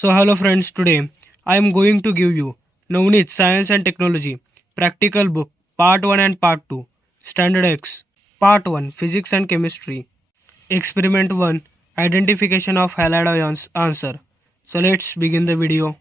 So hello friends, today I am going to give you Navneet Science and Technology Practical Book Part 1 and Part 2 Standard X. Part 1 Physics and Chemistry. Experiment 1 Identification of halide ions. Answer. So let's begin the video.